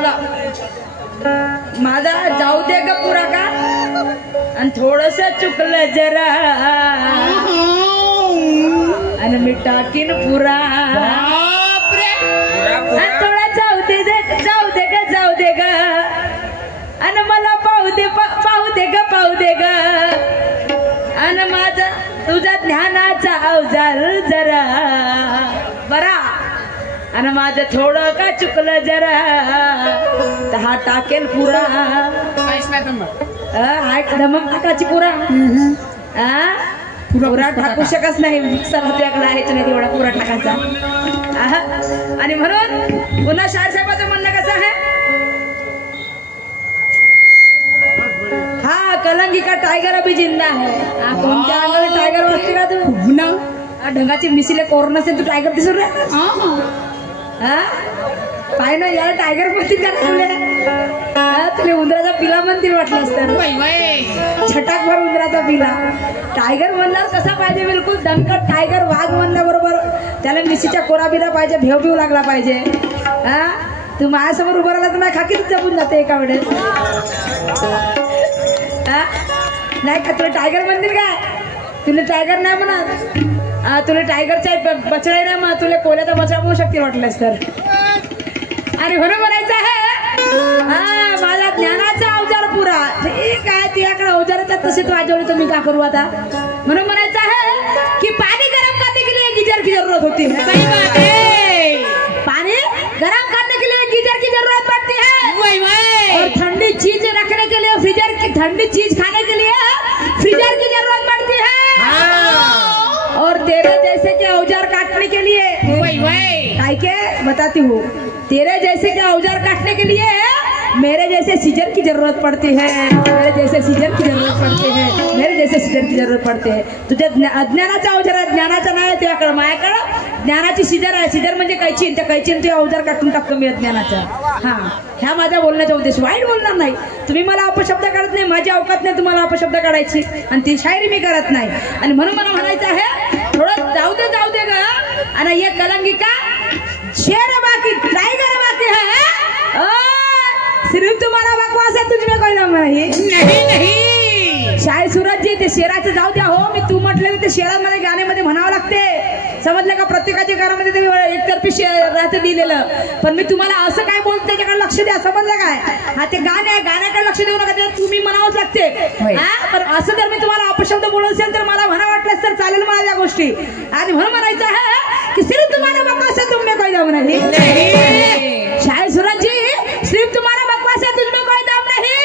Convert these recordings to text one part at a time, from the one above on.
झाला माझा जाऊ दे ग पुरा का आणि थोडस चुकलं जरा आणि मी टाकीन पुरा थोडा जाऊ दे ग आणि मला पाहू दे ग आणि माझा तुझा ज्ञानाचा अवजार जरा बरा आणि माझं थोडं का चुकलं जरा तर हा टाकेल पुरा हाय धमक टाकायची पुरा पुरा टाकू शकत नाही मिक्सर तुझ्याकडे आहेच नाही तेवढा पुरा टाकायचा आणि म्हणून पुन्हा शाहीर साहेबांचं म्हणणं कसं आहे हा कलंगी का टायगर अभी जिंदा है कोणत्या अंगाने टायगर वाटते का तू ढंगाची मिशीले कोरोना से तू टायगर दिसून रे पाय ना याला टायगर म्हणतील का तुला उंदराचा पिला म्हणतील वाटलं असतं छटाकभर उंदराचा पिला टायगर म्हणणार कसा पाहिजे बिलकुल दणकट टायगर वाघ म्हणल्याबरोबर त्याला मिशीच्या कोराबिरा पाहिजे भेव लागला पाहिजे तू माझ्यासमोर उभं राहिला तर माझ्या खाकीच जपून जाते एका वेळेस नाही का तुला टायगर म्हणतील काय तुला टायगर नाही म्हणत तुला टायगरचा बछडा नाही म्हणत तुला कोल्याचा बछडा म्हणू शकते वाटलंस तर आणि म्हणून म्हणायचं आहे माझा ज्ञानाचा अवजार पुरा ठीक आहे तुझ्याकडे अवजाराचा तसेच वाजवले तर मी का करू आता म्हणून म्हणायचं आहे की पाणी गरम करने के लिए गीजर की जरूरत होती है सही बात है पानी गरम करने के लिए गीजर की जरूरत पड़ती है और ठंडी चीज रखने के लिए फ्रीजर की ठंडी चीज खाने के लिए फ्रीजर की जरूरत पड़ती है और तेरे जैसे के औजार काटने के लिए काय के बताती हूँ तेरे जैसे के औजार काटने के लिए मेरे जैसे सीजर की जरूरत पड़ती है मेरे जैसे सीजर की जरूरत पड़ती है मेरे जैसे सीजर की जरूरत पड़ती है तुझ्या अज्ञानाचा अवजार आहे ज्ञानाचा नाही तुझ्याकडे माझ्याकडे ज्ञानाची सीजर आहे सीजर म्हणजे कैची त्या कैचीने तुझ्या अवजार काटून टाकतो मी अज्ञानाचा ह्या माझ्या बोलण्याचा उद्देश वाईट बोलणार नाही तुम्ही मला अपशब्द काढत नाही माझी अवकात नाही तुम्हाला अपशब्द काढायची आणि ती शायरी मी करत नाही आणि म्हणून मला म्हणायचं आहे थोडं जाऊ दे ग आणि ये कलंगी का शेर बाकी टाइगर बाकी है सिर्फ तुम्हारा बकवास है तुझमें कोई दम नहीं शाहीर सूरज जी ते शेराचं जाऊ द्या हो मी तू म्हटलं ते शेरामध्ये गाण्यामध्ये म्हणावं लागते समजलं का प्रत्येकाच्या घरामध्ये ते एकतर्फी राहतं दिलेलं पण मी तुम्हाला असं काय बोलते त्याच्याकडे लक्ष द्या समजलं काय ते गाणे आहे गाण्याकडे लक्ष देऊ नका तुम्ही म्हणावंच लागते पण असं जर मी तुम्हाला अपशब्द बोलत असेल तर मला म्हणा वाटलंच तर चालेल मला या गोष्टी आणि म्हणून म्हणायचं आहे की सिर्फ तुम्हाला बकवास है तुमने कोई दम नहीं शाहीर सूरज जी सिर्फ तुम्हारा बकवास है तुझमें कोई दम नहीं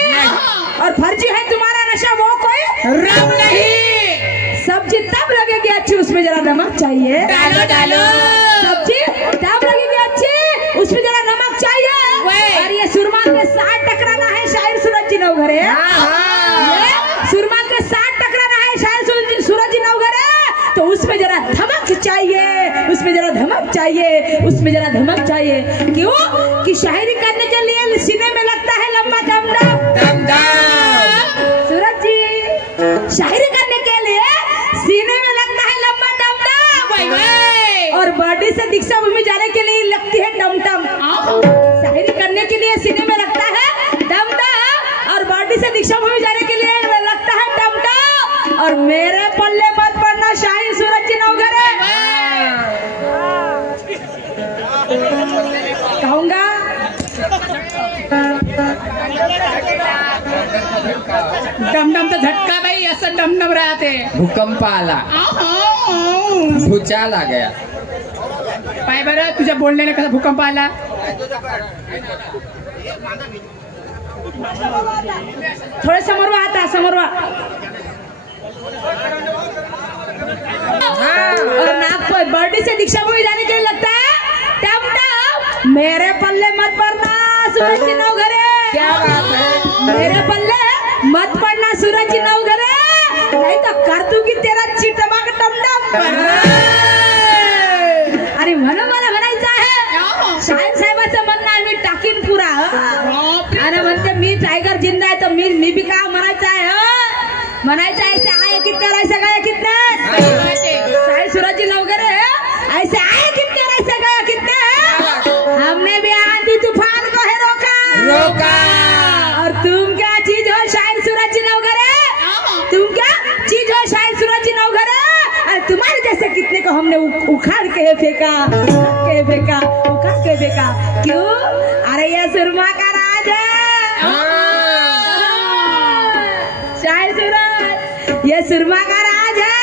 और फर्जी है तुम्हारा नशा वो कोई रम नहीं सब्जी तब लगेगी अच्छी उसमें जरा नमक चाहिए डालो सब्जी तब लगेगी अच्छी उसमें जरा नमक चाहिए और ये सुरमा के साथ टकराना है शाहीर सूरज जी नवघरे सुरमा के साथ टकराना है शाहीर सूरज जी नवघरे तो उसमें जरा धमक चाहिए उसमें जरा धमक चाहिए उसमें जरा धमक चाहिए क्यों कि शायरी करने के लिए सीने में लगता है लंबा दम सूरज जी शायरी करने के लिए सीने में लगता है लंबा दम और बॉडी से दीक्षा भूमि जाने के लिए लगती है टम शायरी करने के लिए सीने में लगता है दम और बॉडी से दीक्षा भूमि जाने के लिए लगता है टम और मेरे पल्ले मत पड़ना शाहीर सूरज जी नवघरे कहूंगा डमडम तो झटका बाई असं डमडम राहते भूकंप आला भूचाल आ गया पाय बरं तुझ्या बोलण्याने कसा भूकंप आला थोड़े समोर वा आता समोर वा और नाक पर बॉडी से दीक्षा भूमि जाने के लिए लगता है टम मेरे पल्ले मत पड़ना सूरज जी नवघरे क्या बात है मेरे पल्ले मत पड़ना सूरज जी नवघरे नहीं तो कर दूंगी तेरा चिटमाक टमडम आणि म्हणून मला म्हणायचं आहे शाहीर साहेबाचं म्हणणं आहे मी टाकीन पुरा आणि म्हणते मी टायगर जिंदा आहे तर मी बी का म्हणायचं आहे ऐसे आए कितने और ऐसे गए कितने शाहीर सूरज जी नवघरे ऐसे आए कितने और ऐसे गए कितने हमने भी आंधी तूफान को है रोका को हमने उखाड़ के फेंका, उखाड़ के फेंका, उखाड़ के फेंका। क्यों? अरे ये सुरमा का राज है। शायद सूरज, ये सुरमा का राज है।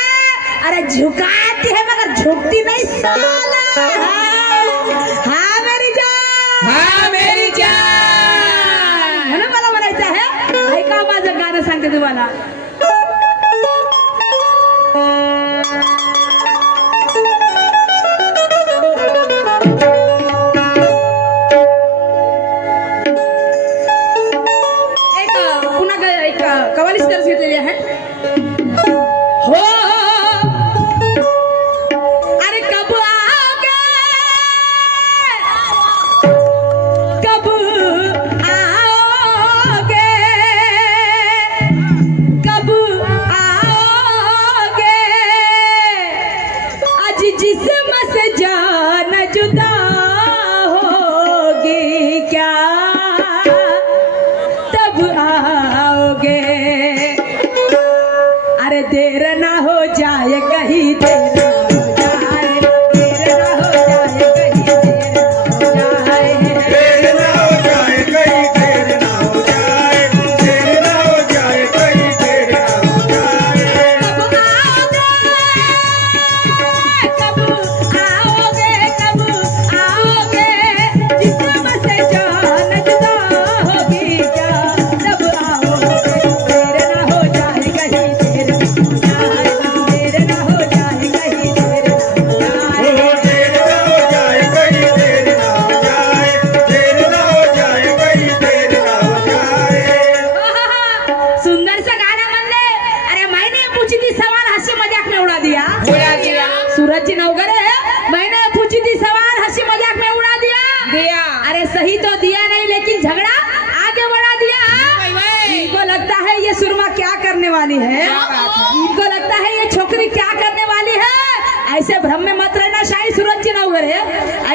अरे झुकाती है मगर झुकती नहीं साला। हाँ मेरी जान, हाँ मेरी जान। म्हणून मला म्हणायचं आहे, ऐका माझं गाणं सांगते तुम्हाला। एक कवाली स्टर्स घेतलेली आहे। हो अरे कब आओगे, कब आओगे, कब आओगे, आज जिस्म से जान जुदा होगी क्या, तब आओगे। अरे देर ना हो जाए कहीं, देर ना हो जाए, देर ना हो जाए कहीं, देर ना हो जाए, देर ना हो जाए कहीं, देर ना हो जाए, देर ना हो जाए कहीं, देर ना हो जाए। कब आओगे, कब आओगे, जिस्म से जान जुदा होगी क्या, तब आओगे। देर ना हो जाए कहीं, देर ना हो जाए, देर ना हो जाए कहीं, देर ना हो जाए। देर ना हो जाए कहीं, देर ना हो जाए, देर ना हो जाए कहीं, देर ना हो जाए। सुंदर सा गाना म्हणले। अरे मैंने पूछी थी सवाल, हंसी मजाक में उड़ा दिया। उड़ा दिया, सूरज जी नवगरे, मैंने पूछी थी सवाल, हंसी मजाक में उड़ा दिया। दिया। अरे सही तो दिया नहीं, लेकिन झगड़ा आगे बढ़ा दिया। वही, वही। इनको लगता है ये सुरमा क्या करने वाली है, क्या बात है? इनको लगता है ये छोकरी क्या करने वाली है। ऐसे भ्रम में मत रहना शायद सूरज जी नवगरे,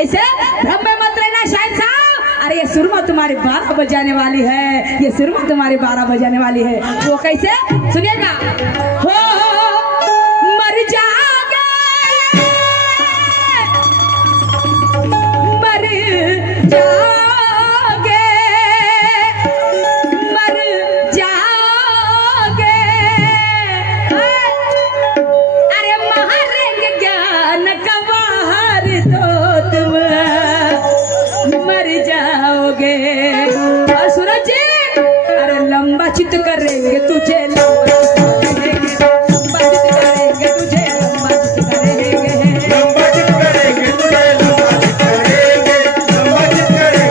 ऐसे भ्रम में मत रहना शायद साहब। अरे ये सुरमा तुम्हारी 12 बजाने वाली है, ये सुरमा तुम्हारी 12 बजाने वाली है। वो कैसे, सुनिएगा। हो मर जाओगे, मर जाओगे, मर जाओगे। अरे मारेंगे ज्ञान का बाहर तो तुम मर जाओगे। और सूरज जी, अरे लंबा चित करेंगे तुझे, लंबा चित करेंगे, लंबा चित करेंगे तुझे, लंबा चित करेंगे। लंबा चित करेंगे तुझे, लंबा चित करेंगे, लंबा चित करेंगे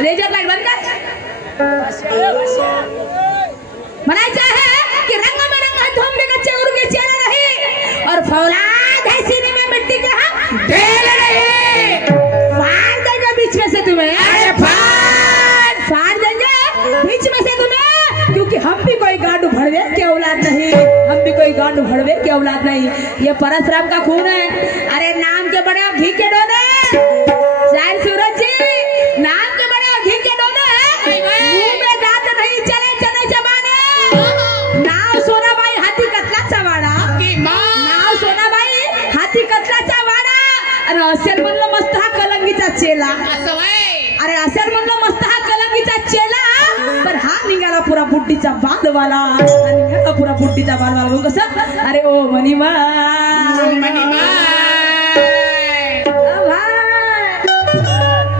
रेजर लाईट बंद कर. म्हणायचं आहे की रंग में रंग है धूम में कच्चे उड़ के चला नहीं और फौलाद है सीने में मिट्टी का हम ढेल नहीं. फाड़ देंगे बीच में से तुम्हें. अरे फाड़ देंगे बीच में से तुम्हें, क्योंकि हम भी कोई गांडू भड़वे के औलाद नहीं. हम भी कोई गांडू भड़वे के औलाद नहीं. ये परशुराम का खून है. अरे नाम के बड़े घी के डोले शायद सूरज जी, नाम के बड़े घी के डोले मुंह में दांत नहीं चले चले जमाने. नाव सोनाबाई हाती कतलाचा वाडा. नाव सोनाबाई हाती कतलाचा वाडा. आणि असेल म्हणलं मस्त हा कलंगीचा चेला. अरे असेल म्हणलं मस्त हा कलंगीचा चेला, पण हा निघाला पुरा बुड्डीचा बालवाला. हा निघाला पुरा बुड्डीचा बालवाला. मग कसं? अरे ओ मनीमा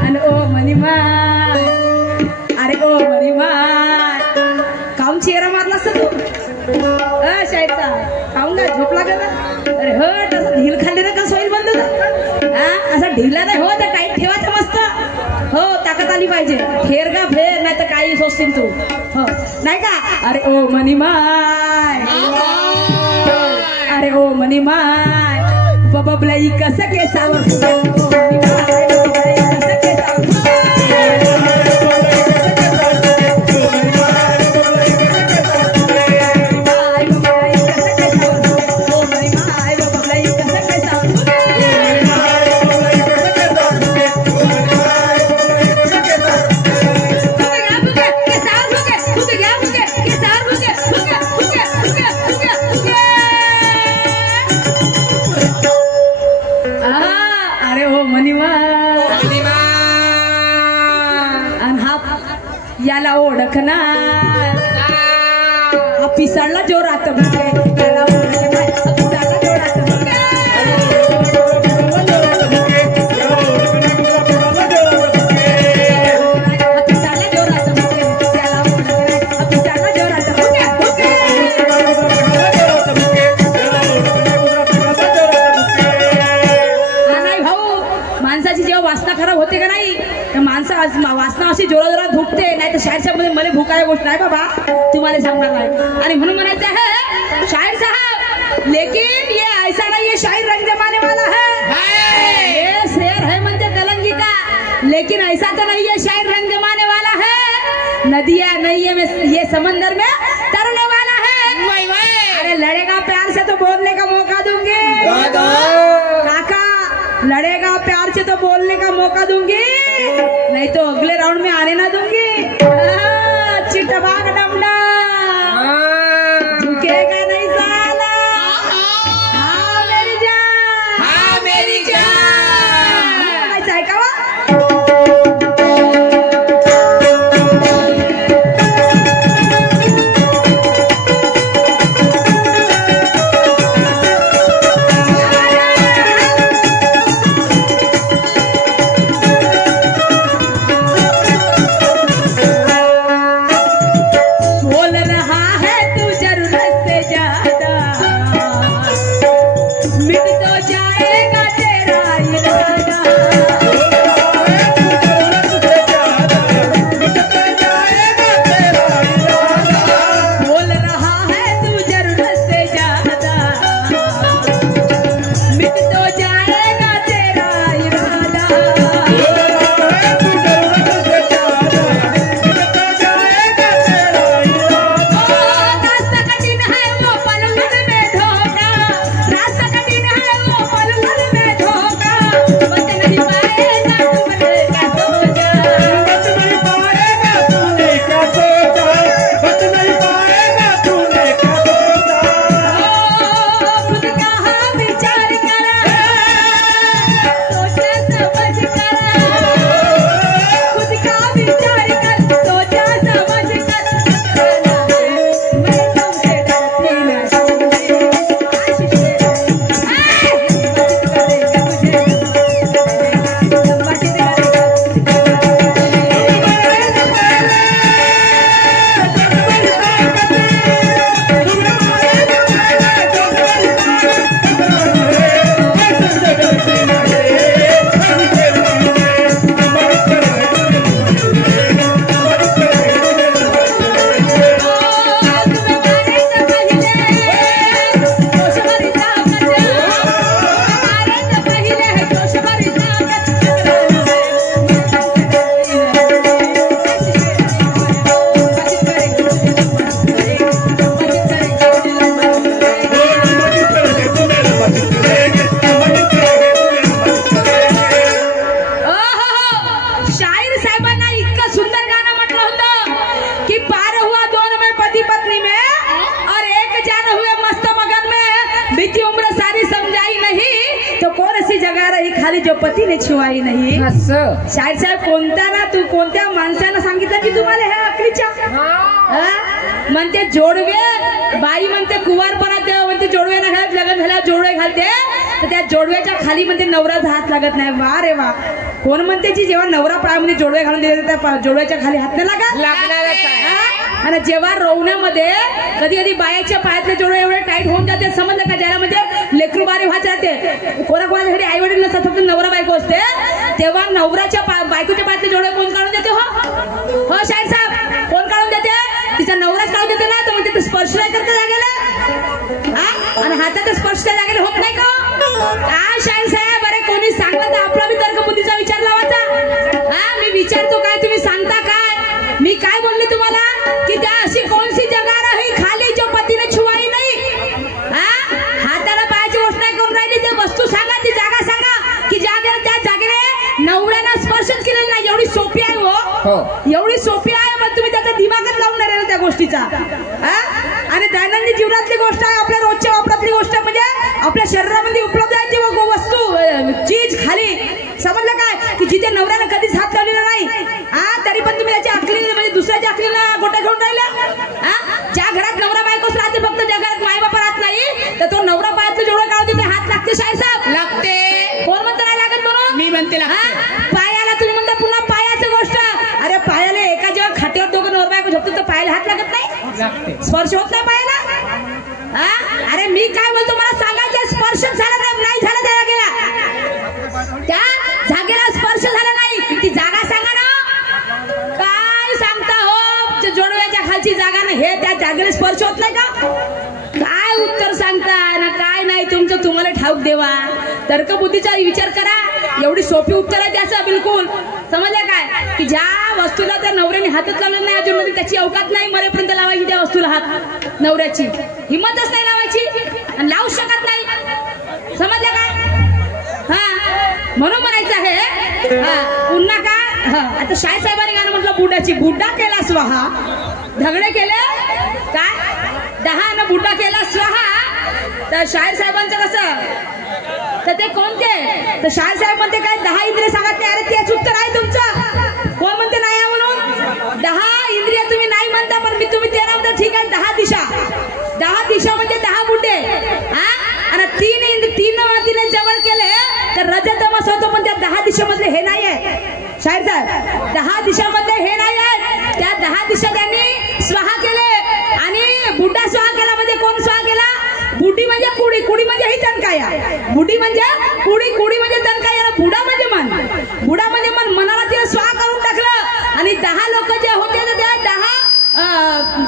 आणि ओ मनीमा, अरे ओ मनीमा काऊन चेहरा मारला असता तू? शाळेचा काऊन झोपला का? अरे हो तसं ढील खाल्ले ना कसं होईल बंद असा ढिला नाही हो, तर काही ठेवायचं मस्त हो, ताकद आली पाहिजे. फेर का फेर, नाही तर काही सोचतील तू हो, नाही का? अरे ओ मनीमाय, अरे ओ मनीमाय बबलाई कसं केसावर याला ओळखणार. हा पिसाळला जोरात भुके, याला ओळखणार. हा पिसाळला जोरात भुके. हा पिसाळला जोरात भुके, याला ओळखणार. हा पिसाळला जोरात भुके भुके. हा नाही भाऊ, माणसाची जेव्हा वासना खराब होते का नाही, तर माणसं वासना अशी जोराजोरात भुकते. नाही तर शायर साहेब मध्ये भुकाय गोष्ट नाही बाबा, तुम्हाला सांगणार नाही. आणि म्हणून म्हणायचं है शायर साहब, लेकिन ये ऐसा नहीं, ये शायर रंग जमाने वाला है. ये शेर है म्हणजे कलंगी का, लेकिन ऐसा तो नहीं है शायर रंग जमाने वाला है. नदियां नहीं है ये समंदर में तरने वाला है. अरे लड़ेगा प्यार से तो बोलने का मौका दूंगी काका, लड़ेगा प्यार से तो बोलने का मौका दूंगी, नहीं तो अगले राउंड में आने ना दूंगी. चिटबाग डमडा झुकेगा नहीं साला. हाँ मेरी जान, हाँ मेरी जान. ऐसा है का? शाहीर साहेबांना इतकं सुंदर गाणं म्हटलं होतं की पार हुआ दोन में पति पत्नी में और एक जान हुए मस्त मगन में बीती उम्र सारी समझाई नहीं तो कौन सी जगह रही खाली जो पती ने छुआई नाही. असं शाहीर साहेब कोणत्या ना तू कोणत्या माणसानं सांगितलं की तुम्हाला ह्या अकलीच्या म्हणते जोडवे बाई म्हणते कुवारपणात देव म्हणते जोडवे ना घालत लग्न झाल्यावर जोडवे घालते तर त्या जोडव्याच्या खाली म्हणते नवराचा हात लागत नाही. वा रे वा. कोण म्हणते जी जेव्हा नवरा पायामध्ये जोडवे घालून देते त्या जोडव्याच्या खाली हात नाही लागत लागणारच आहे. आणि जेव्हा रोवण्यामध्ये कधी कधी बायाच्या पायातले जोडवे एवढे टाईट होऊन जाते समजलं का ज्याला म्हणजे लेकरू बारी व्हायचे राहते कोणाकोणाच्या घरी आई वडील नसतात फक्त नवरा बायको असते तेव्हा नवऱ्याच्या बायकोच्या पायातले जोडवे कोण काढून देते हो शाहीर साहेब कोण काढून देते तिचा नवराच काढून देते ना तर म्हणजे ते स्पर्श नाही करते जागेला आणि हाताचा स्पर्श त्या जागेला होत नाही का काय शाहीर साहेब अरे कोणी सांगलं तर आपला बी तर्कबुद्धीचा विचार लावायचा. मी विचारतो काय तुम्ही सांगता काय मी काय बोलले तुम्हाला की त्या अशी कोणसी जगा राही खाली जो पतीने छुवाई नाही. हाताला पायाची गोष्ट नाही करून राहिली ते वस्तू सांगा ती जागा सांगा की जागेला त्या जागेने नवऱ्यानं स्पर्शच केलेला नाही. एवढी सोपी आहे हो एवढी सोपी आहे मग तुम्ही त्याचा दिमागच लावून नाही राहिला त्या गोष्टीचा. आणि दैनंदिन जीवनातली गोष्ट आहे आपल्या रोजच्या वापरातली गोष्ट म्हणजे आपल्या शरीरामध्ये उपलब्ध आहे ती वस्तू चीज खाली समजलं काय की जिथे नवऱ्यानं कधीच हात लावलेला नाही तरी पण तुम्ही त्याच्या अकली म्हणजे दुसऱ्याच्या अकलीला गोट्या घेऊन राहिल्या. ज्या घरात नवरा बायकोच राहते फक्त ज्या घरात माय बापा राहत नाही तर तो नवरा पायातलं जेवढं काढून देते हात लागते शाहीर साहेब लागते. कोण म्हणतो नाही लागत म्हणून मी म्हणते पायाला तुम्ही म्हणता पुन्हा पायाची गोष्ट अरे पायाला एका जेव्हा खाट्यावर दोघं नवरा बायको झोपतो तर पायाला हात लागत नाही स्पर्श होत नाही पायाला. अरे मी काय बोलतो मला सांगायचं स्पर्श झाला नाही झाला त्या जागेला स्पर्श झाला नाही ती जागा सांगा ना काय सांगता हो जोडव्याच्या खालची जागा ना हे त्या जागेला स्पर्श होत नाही का काय उत्तर सांगता ना काय नाही तुमचं तुम्हाला ठाऊक देवा तर्कबुद्धीचा विचार करा. एवढी सोपी उत्तर आहे त्याचं बिलकुल समजलं काय की ज्या वस्तूला त्या नवऱ्याने हातच लावलं नाही अजून म्हणजे त्याची अवकात नाही मरेपर्यंत लावायची त्या वस्तूला हात नवऱ्याची हिंमतच नाही लावायची आणि लावू शकत नाही समजलं काय. म्हणून म्हणायचं आहे पुन्हा का आता शाहीर साहेबांनी गाणं म्हटलं बुड्डाची बुड्डा केला स्वाहा झगडे केले काय 10 न बुड्डा केला स्वाहा तर शाहीर साहेबांचं कसं तर ते कोणते तर शाहीर साहेब म्हणते काय 10 इंद्रिय सांगत नाही. अरे तेच उत्तर आहे तुमचं कोण म्हणते नाही म्हणून 10 इंद्रिय तुम्ही नाही म्हणता पण मी तुम्ही 13 म्हणता ठीक आहे 10 दिशा म्हणजे 10 बुड्डे आणि 3 जवळ केले तर रजतमस होतो पण त्या 10 दिशेमधले हे नाही आहे शाहीर साहेब 10 दिशामध्ये हे नाही आहे त्या 10 दिशा त्यांनी स्वाहा केले आणि बुड्डा स्वाहा केला म्हणजे कोण स्वाहा केला बुडी म्हणजे कुडी म्हणजे ही तनकाया बुडी म्हणजे कुडी म्हणजे तनकाया बुडा म्हणजे मन मनाला तिला स्वाहा करून टाकलं आणि 10 लोक जे होते त्या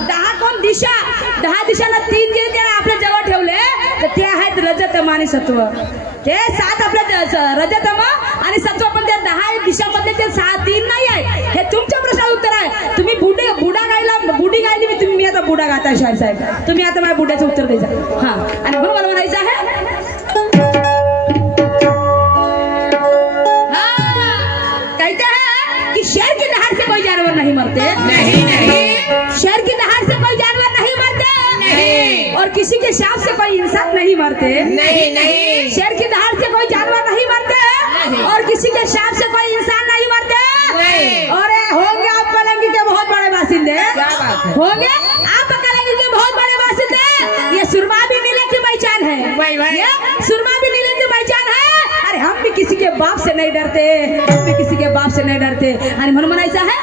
10 कोण दिशा 10 दिशाला 3 जे त्याला आपल्या जवळ ठेवले तर ते आहेत रजतम आणि सत्व ते 7 आपल्या रजतम आणि सत्व पण त्या 10 दिशामध्ये ते 3 नाही आहे. हे तुमच्या प्रश्नाचं उत्तर आहे. तुम्ही बुडी गायली मी आता बुडा गाता शाहीर साहेब तुम्ही आता माझ्या बुड्याचं उत्तर द्यायचं आणि म्हणून मला म्हणायचं आहे कहते हैं कि शेर की दहाड़ से कोई जानवर नहीं मरते नहीं शेर की दहाड़ से कोई जानवर नहीं मरते नहीं और किसी के शाप से कोई इंसान नहीं मरते नहीं शेर की दहाड़ से कोई जानवर नहीं मरते और किसी के शाप से कोई इंसान नहीं मरते और होंगे आप कलंगी के बहुत बड़े बासिंदे होंगे आप कलंगी के बहुत बड़े बासिंदे ये सुरमा भी नीले की पहचान है ये सुरमा भी नीले की पहचान है. अरे हम भी किसी के बाप से नहीं डरते हम भी किसी के बाप से नहीं डरते आणि म्हणून म्हणायचं आहे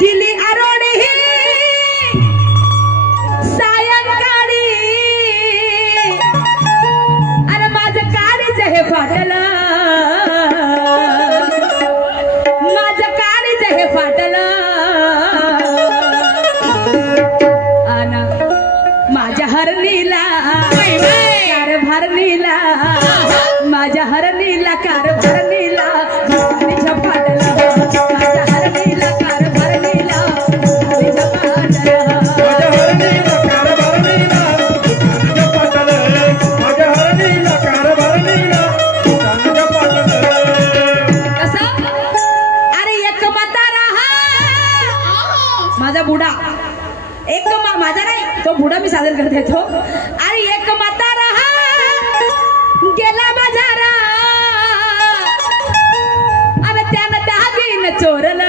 दिली आरोडी सायंकाळी आणि माझं काळीच हे फाटलं माझं काळीच हे फाटलं आणि माझ्या हरणीला कार भरणीला माझ्या हरणीला कार भरणीला झपाटला माझ्या हरणीला कार भरणीला माझा नाही, तो बुडा मी सादर करत येतो. आणि एक म्हातारा गेला बाजारा आणि त्यानं दागीन चोरला.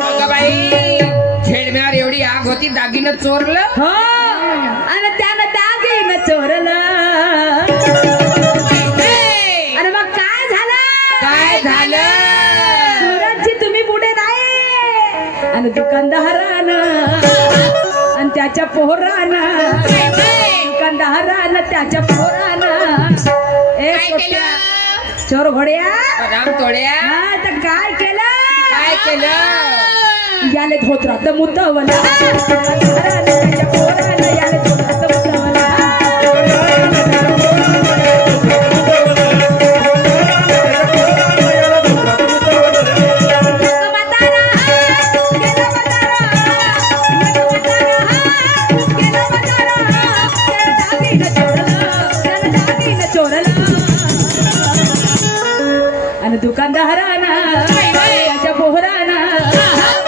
अगं बाई खेळण्यावर एवढी आग होती दागिनं चोरलं. हो आणि त्यानं दागीन चोरला. आणि मग काय झालं? काय झालं? सुरतची तुम्ही पुढे नाही आणि दुकानदारानं आणि त्याच्या पोरानं, दुकानदारानं त्याच्या पोरानं काय केलं? चोर घोड्या राम तोड्या हा तर काय केलं? काय केलं? याले धोत्रात मुतवला. दुकानदारानं त्याच्या पोरानं याले धोत्रात मुतवला. आणि दुकानदारानं त्याच्या पोहरानं,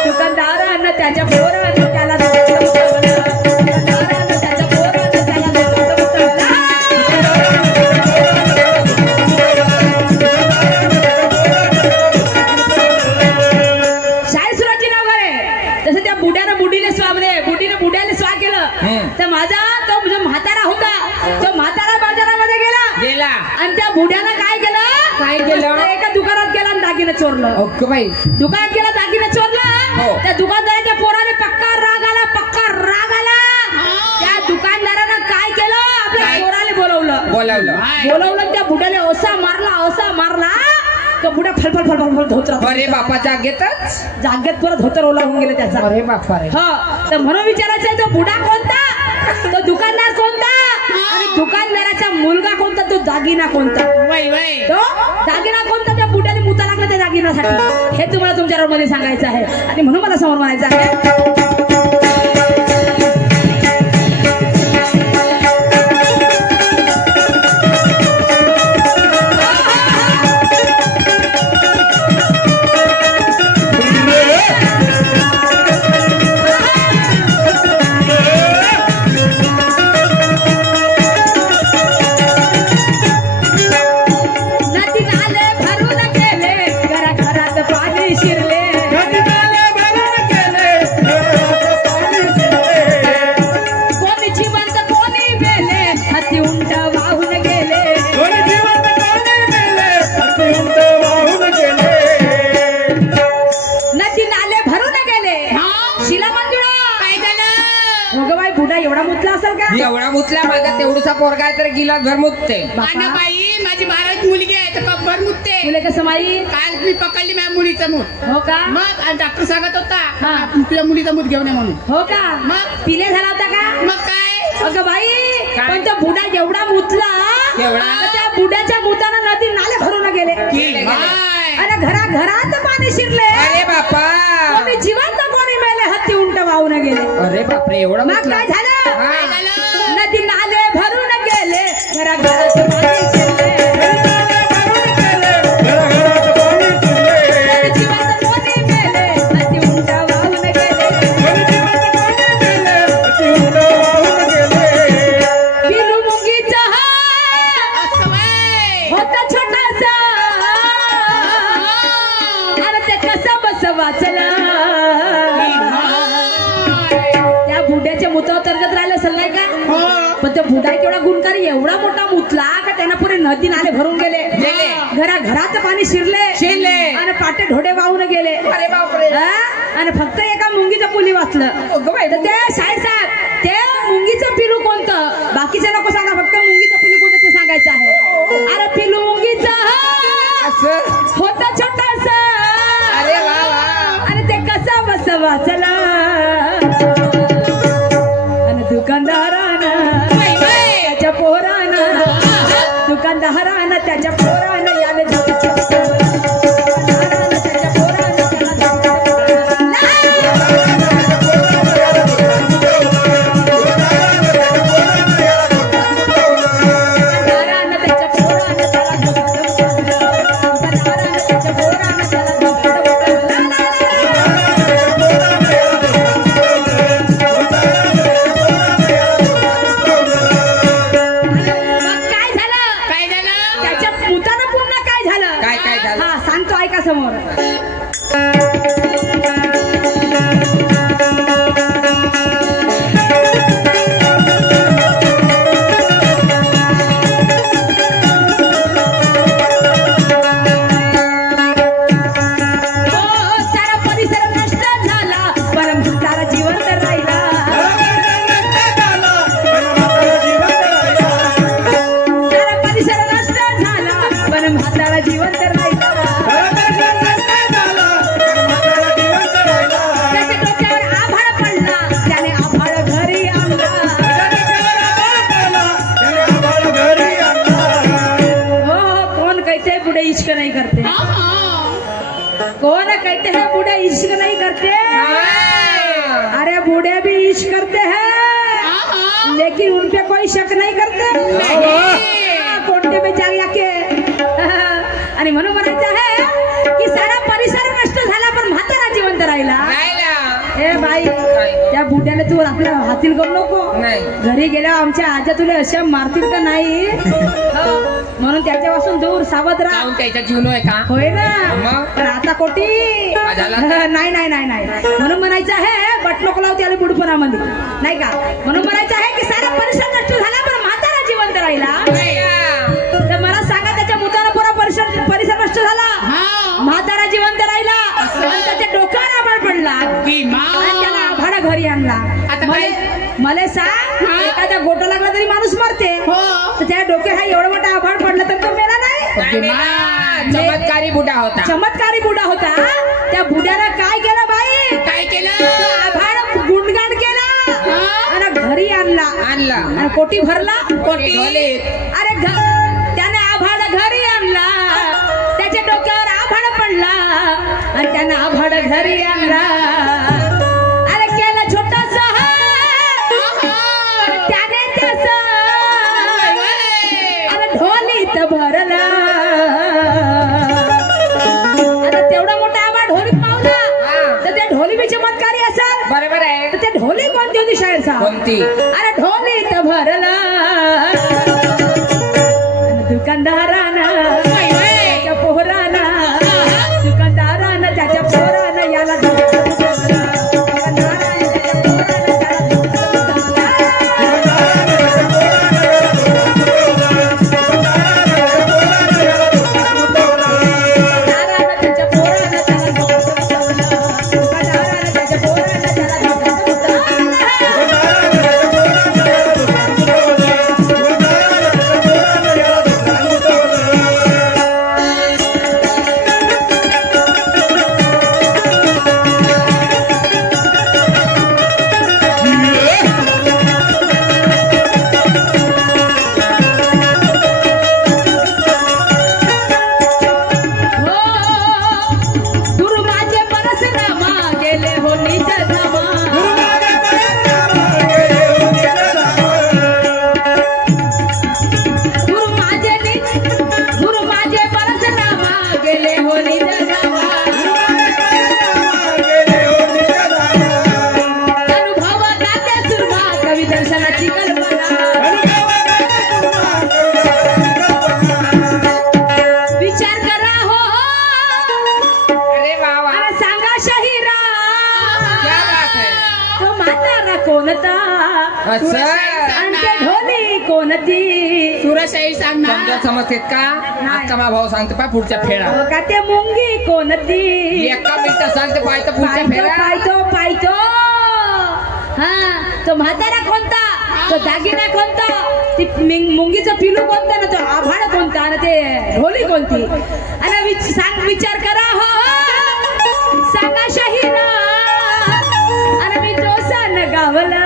दुकानदारानं त्याच्या पोहरानं त्याला दुकानदारानं त्याच्या पोहरानं त्याला शाही सुराची नाव आहे. जसं त्या बुड्यानं बुडीने बुडीने बुड्याने स्वा केलं तर माझा तो जो म्हातारा होता तो म्हातारा बाजारामध्ये गेला आणि त्या बुड्यानं काय केलं? एका दुकानात गेला आणि दागिनं चोरलं. अगं बाई दुकानात गेला दागिनं चोरलं. हो. त्या दुकानदाराच्या पोराने पक्का राग आला. त्या दुकानदारानं काय केलं? आपल्या पोराला बोलवलं. त्या बुड्याने असा मारला तो बुडा फलफल धोतर. अरे बापा जागेत परत धोतर ओला होऊन गेलं त्याचा. अरे बापा रे. हो तर म्हणून विचारायचं आहे तो बुडा कोणता, तो दुकानदार कोणता आणि दुकानदाराचा मुलगा कोणता, तो दागिना कोणता? तो दागिना कोणता? त्या बुड्याने मुता लागला त्या दागिन्यासाठी. हे तुम्हाला तुमच्या रोड मध्ये सांगायचं आहे आणि म्हणून मला समोर म्हणायचं आहे. एवढा मुतला माझा तेवढूसा पोरगा तर गिलास भर मुतते. बाई माझी 12वी मुलगी आहे तर कब्बर मुतते. तुला कसं माहीत? काल मी पकडली माझ्या मुलीचं मूत. हो का? मग आणि डॉक्टर सांगत होता हा. तुझ्या मुलीचा मूत घेऊन ये म्हणून. हो का? मग पिले झाला होता का? मग काय? अगं बाई काय? पण तो बुडा एवढा मुतला एवढा? तर त्या बुड्याच्या मुतानं नदी नाले भरून गेले आणि घरात पाणी शिरले. अरे बापा. कोणी जिवंत कोणी मेले, हत्ती उंट वाहून गेले. अरे बापरे एवढा मग मुतला. काय झालं? हा. काय झालं? नदी नाले भरून गेले, घरात पाणी शिरले. जिवंत कोणी मेले, हत्ती उंट वाहून गेले. पिलू मुंगीचा असं बाई. होता छोटासा आणि ते कसं बस वाचला. त्या बुड्याच्या मुतावर तरगत राहिलं असेल नाही का? पण त्या बुडा केवढा गुणकारी, एवढा मोठा मुतला का त्यांना पुरे नदी नाले भरून गेले. घरात पाणी शिरले आणि पाटे ढोडे वाहून गेले. अरे बापरे. आणि फक्त एका मुंगीचं पुली वाचलं. तर ते साहेब ते मुंगीचं पिलू कोणतं, बाकीचे लोक सांगा, फक्त मुंगीचं पिलू कोणतं ते सांगायचं आहे. अरे पिलू मुंगीचं होता छोटासा. अरे वा वा. आणि ते कसं बस वाचला. आणि दुकानदारानं त्याच्या पोरानं, दुकानदारानं त्याच्या पोरानं याने भूतानं पुन्हा काय झालं काय झालं? हा सांगतो ऐका समोर. इश्क नहीं करते कौन कहते हैं बूढ़े इश्क नहीं करते अरे बूढ़े भी इश्क करते हैं लेकिन उन पे कोई शक नहीं करते कोणते में जाके आणि म्हणून म्हणायचं आहे की सारा परिसर नष्ट झाला पण म्हातारा जिवंत राहिला. ए बाई त्या बुड्याला तू आपल्या हातील करू नको. घरी गेल्यावर आमच्या आज्या तुला अशा मारतील का नाही म्हणून त्याच्यापासून दूर सावध राहा. त्याचा जीवन आहे का होय ना तर आता कोटी नाही नाही नाही नाही म्हणून म्हणायचं आहे बट नको लावते आले बुडपणामध्ये नाही का म्हणून म्हणायचं आहे की सारा परिसर नष्ट झाला पण म्हातारा जिवंत राहिला. तर मला सांगा त्याच्या मुतानं पुरा परिसर नष्ट झाला म्हातारा जिवंत राहिला आणि त्याच्या डोक्यावर आभाळ पडला आणि त्याला आभाडा घरी आणला. मला सांग एखादा गोटा लागला तरी माणूस मरते तर त्या डोक्यात हा एवढा मोठा आभाळ पडला तर तो मेला नाही. चमत्कारी बुडा होता. चमत्कारी बुडा होता. त्या बुड्यानं काय केलं बाई काय केलं आभाळ गुणगान केला आणि घरी आणला आणि कोटी भरला कोटी अरे त्याने आभाड घरी आणला त्याच्या डोक्यावर आभाड पडला आणि त्याने आभाड घरी आणला. अरे केलं छोटासा त्याने त्याच अरे ढोलीत भरला. आता तेवढा मोठा आभाड ढोलीत मावला तर त्या ढोली बी चमत्कारी असेल. बरोबर आहे. तर ते ढोली कोणती होती शाळेत कोणती अरे ढोलीत भरला. दुकानदारानं त्याच्या पोहरानं दुकानदारानं त्याच्या पोहरानं याला ढोली कोणती सुरशाही सांगणार समजतेत का आजचा मा भाऊ सांगतो पा पुढच्या फेरा का ते मुंगी कोणती एका मिनिटात सांगते पाहतो पुढच्या फेरा पाहतो हा तो म्हातारा कोणता तो दागिना कोणता ती मुंगीचं पिलू कोणता ना तो आभाळ कोणता आणि ते ढोली कोणती आणि विचार करा हो सांगा शाहीरा आणि मी जोसान गावला